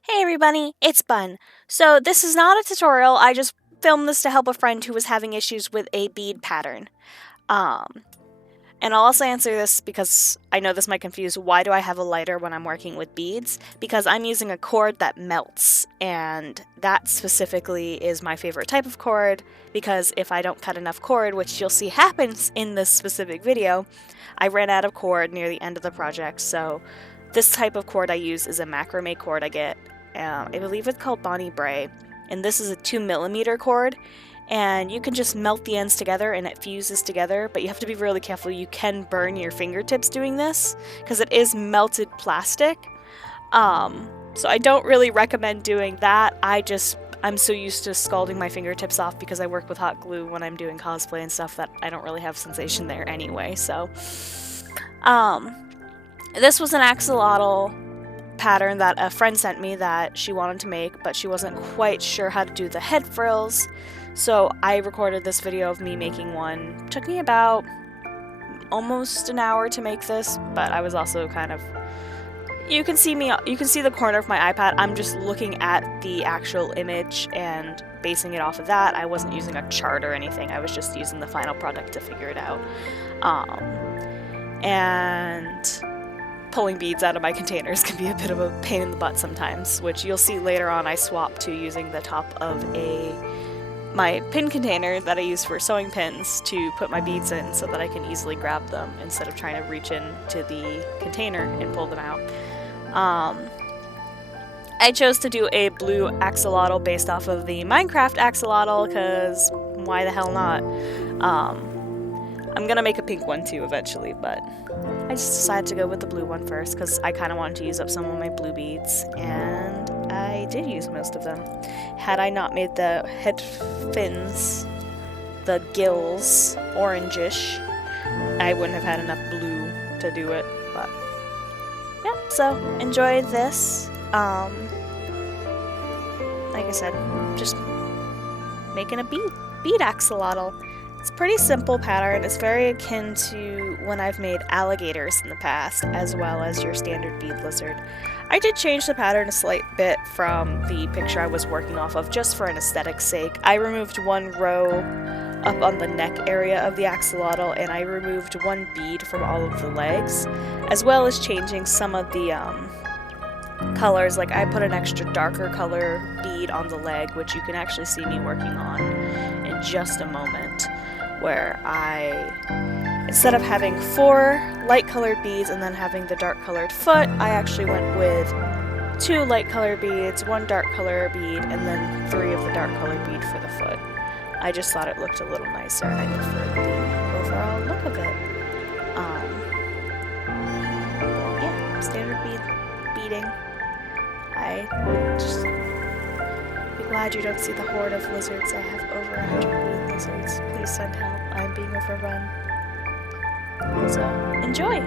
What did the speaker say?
Hey everybody, it's Bun. So this is not a tutorial, I just filmed this to help a friend who was having issues with a bead pattern. Um, and I'll also answer this because I know this might confuse why do I have a lighter when I'm working with beads? Because I'm using a cord that melts, and that specifically is my favorite type of cord because if I don't cut enough cord, which you'll see happens in this specific video, I ran out of cord near the end of the project, so this type of cord I use is a macrame cord I get. I believe it's called Bonnie Bray, and this is a 2mm cord, and you can just melt the ends together and it fuses together, but you have to be really careful. You can burn your fingertips doing this because it is melted plastic. So I don't really recommend doing that. I'm so used to scalding my fingertips off because I work with hot glue when I'm doing cosplay and stuff that I don't really have sensation there anyway. So, this was an axolotl pattern that a friend sent me that she wanted to make, but she wasn't quite sure how to do the head frills. So I recorded this video of me making one. It took me about almost an hour to make this, but I was also kind of... You can see the corner of my iPad. I'm just looking at the actual image and basing it off of that. I wasn't using a chart or anything. I was just using the final product to figure it out. And pulling beads out of my containers can be a bit of a pain in the butt sometimes, which you'll see later on. I swapped to using the top of my pin container that I use for sewing pins to put my beads in so that I can easily grab them instead of trying to reach into the container and pull them out. I chose to do a blue axolotl based off of the Minecraft axolotl because why the hell not? I'm gonna make a pink one too eventually, but I just decided to go with the blue one first because I kind of wanted to use up some of my blue beads, and I did use most of them. Had I not made the head fins, the gills, orangish, I wouldn't have had enough blue to do it, but yeah, so enjoy this. Like I said, just making a bead axolotl. It's a pretty simple pattern. It's very akin to when I've made alligators in the past, as well as your standard bead lizard. I did change the pattern a slight bit from the picture I was working off of, just for an aesthetic's sake. I removed one row up on the neck area of the axolotl, and I removed one bead from all of the legs, as well as changing some of the colors. Like I put an extra darker color bead on the leg, which you can actually see me working on in just a moment, where instead of having 4 light colored beads and then having the dark colored foot, I actually went with 2 light colored beads, 1 dark color bead, and then 3 of the dark colored bead for the foot. I just thought it looked a little nicer, and I preferred the overall look of it. Yeah, standard beading. I just be glad you don't see the horde of lizards. I have over 100 bead lizards. Please send help. I'm being overrun. So, enjoy!